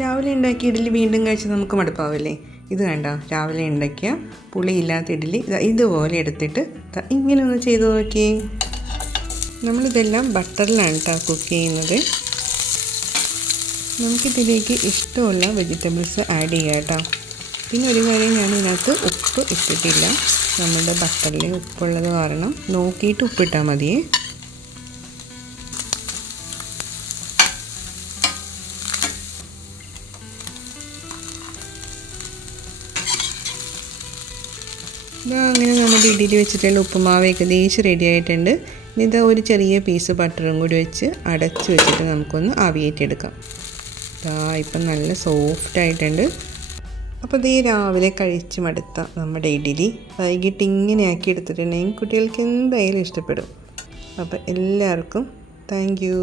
രാവിലെ ഉണ്ടാക്കിയ ഇഡ്ഡലി വീണ്ടും കഴിച്ച് നമുക്ക് മടുപ്പാവില്ലേ? ഇത് കണ്ടോ, രാവിലെ ഉണ്ടാക്കിയ പുളിയില്ലാത്ത ഇഡ്ഡലി ഇതുപോലെ എടുത്തിട്ട് ഇങ്ങനെ ഒന്ന് ചെയ്ത് നോക്കിയേ. നമ്മളിതെല്ലാം ബട്ടറിലാണ് കേട്ടോ കുക്ക് ചെയ്യുന്നത്. നമുക്കിതിലേക്ക് ഇഷ്ടമുള്ള വെജിറ്റബിൾസ് ആഡ് ചെയ്യാം കേട്ടോ. പിന്നെ ഒരു കാര്യം, ഞാൻ ഇതിനകത്ത് ഉപ്പ് ഇട്ടിട്ടില്ല. നമ്മുടെ ബട്ടറിൽ ഉപ്പുള്ളത് കാരണം നോക്കിയിട്ട് ഉപ്പിട്ടാൽ മതിയേ. അങ്ങനെ നമ്മുടെ ഇഡ്ഡലി വെച്ചിട്ടുള്ള ഉപ്പുമാവ് ഏകദേശം റെഡി ആയിട്ടുണ്ട്. ഇതാ ഒരു ചെറിയ പീസ് ബട്ടറും കൂടി വെച്ച് അടച്ച് വെച്ചിട്ട് നമുക്കൊന്ന് ആവിയേറ്റെടുക്കാം. ഇപ്പം നല്ല സോഫ്റ്റ് ആയിട്ടുണ്ട്. അപ്പോൾ ഇതേ രാവിലെ കഴിച്ച് മടുത്ത നമ്മുടെ ഇഡ്ഡലി വൈകിട്ട് ഇങ്ങനെ ആക്കി എടുത്തിട്ടുണ്ടെങ്കിൽ കുട്ടികൾക്ക് എന്തായാലും ഇഷ്ടപ്പെടും. അപ്പോൾ എല്ലാവർക്കും താങ്ക് യു.